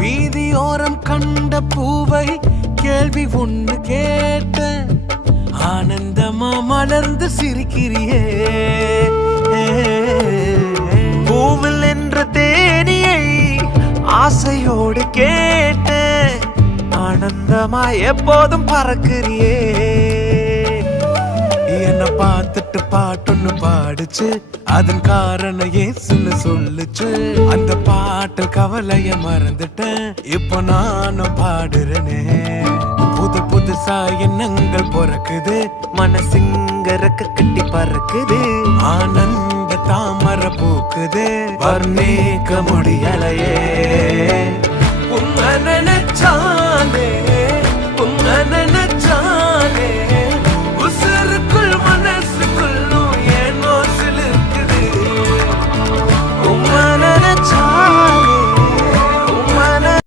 வீதியோரம் கண்ட பூவை கேள்வி ஒண்ணு கேட்ட ஆனந்தமா மலர்ந்து சிரிக்கிறியே பூவில் என்ற தேனியை ஆசையோடு கேட்ட ஆனந்தமா எப்போதும் பறக்கிறியே என்ன பார்த்துட்டு பாட்டொன்னு பாடுச்சு அதன் காரணம் ஏசுன்னு சொல்லுச்சு அந்த பாட்டு கவலைய மறந்துட்டேன் இப்போ நானும் பாடுறேனே புது புதுசா எண்ணங்கள் பிறக்குது மனசுங்க ரெக்க கட்டி பறக்குது ஆனந்த தாமரை பூக்குது வர்ணிக்க முடியலையே